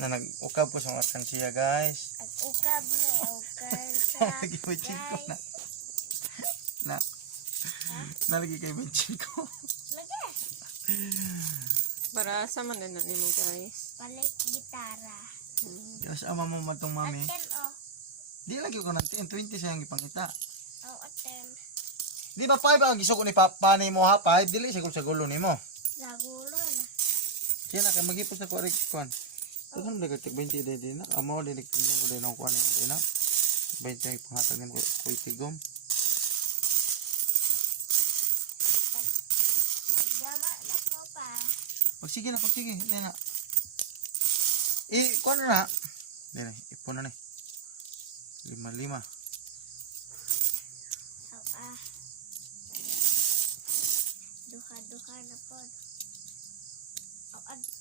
Na nag-ukab ko sa merkansiya, guys. Nag-ukab na, ukab Lagi mo ko na. Na. Nalagi kay bensin ko. Lagi. Para sa man na nimo guys. Palit gitara. Diyos, ama mo matong mami. Aten, oh. Di lagi ko ng 10, 20 sayang ipangita. Oh, aten. Di ba 5 ang gisok ni Papa ni mo ha? 5, dili siguro sa gulo ni mo. Zagulo na. Siya na, kay magipos na ko rin kuhan. Kung nagkag 20 din na, amo din nagtingin ko din ang kuhan din na. 20 ang panghatag din ko itigom. Nagdama na ko pa. Pagsige na, pagsige. Hindi na. Kuhan na na. Hindi na, ipon na na. 5. Oh, Duha-duha na po. Oh,